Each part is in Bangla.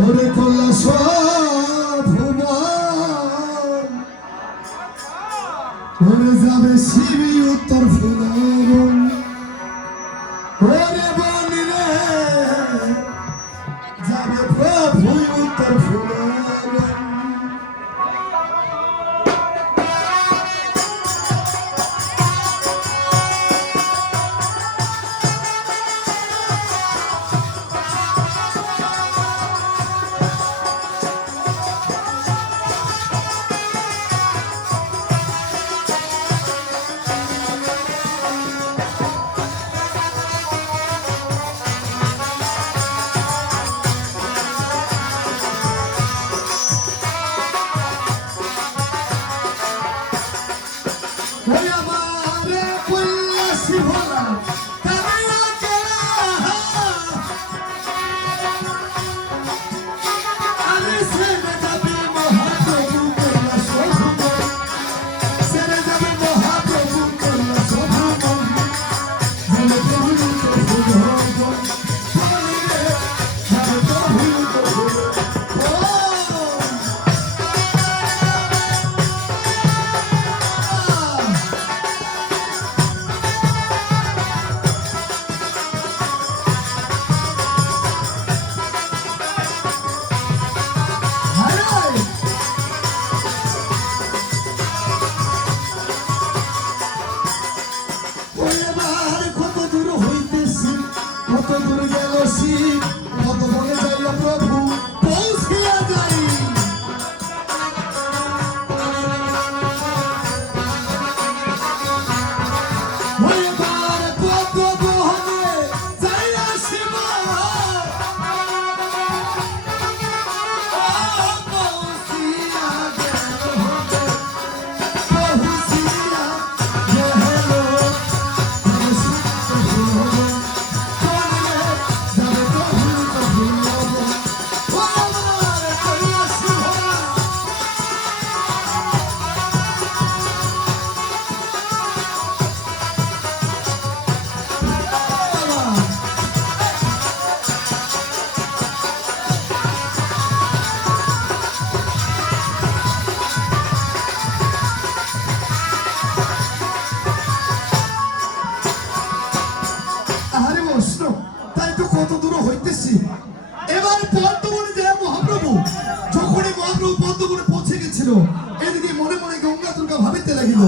ওরে কল্লা সব ভুবন ওরে যাবে শিবি উত্তর ফুলবন ওরে বনিরে যাবে প্রভু উত্তর ফুলবন এদিকে মনে মনে গঙ্গা দুর্গা ভাবিতে লাগিল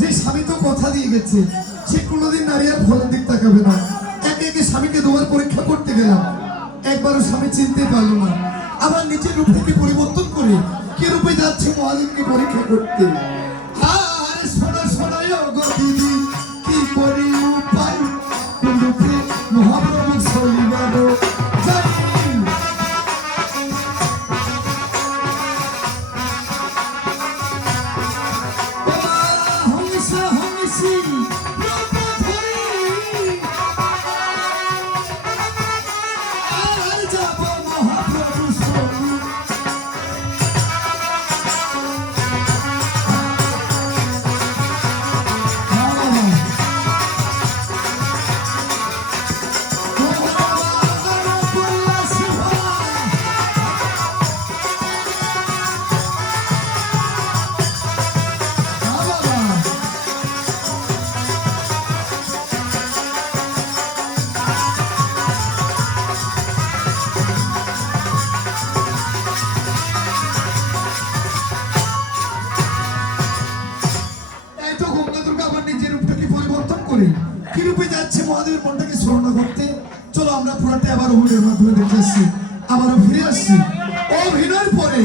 যে স্বামী তো কথা দিয়ে গেছে সে কোনোদিন নারী আর ফলের দিক তাকাবে না। একে একে স্বামীকে দুবার পরীক্ষা করতে গেলাম, একবারও স্বামী চিনতে পারলো না। আবার নিজের রূপটাকে পরিবর্তন করে কি রূপে যাচ্ছে মহাদেবকে পরীক্ষা করতে। আর শোনা শোনায় গো দিদি কি করি উপায় রূপে মহাপ্রভু চলিবার কি রূপে যাচ্ছে মহাদেবের মনটাকে স্মরণ করতে। চলো আমরা পুরাটা আবার অভিনয়ের মাধ্যমে দেখে আসছি, আবারও ফিরে আসছি অভিনয়ের পরে।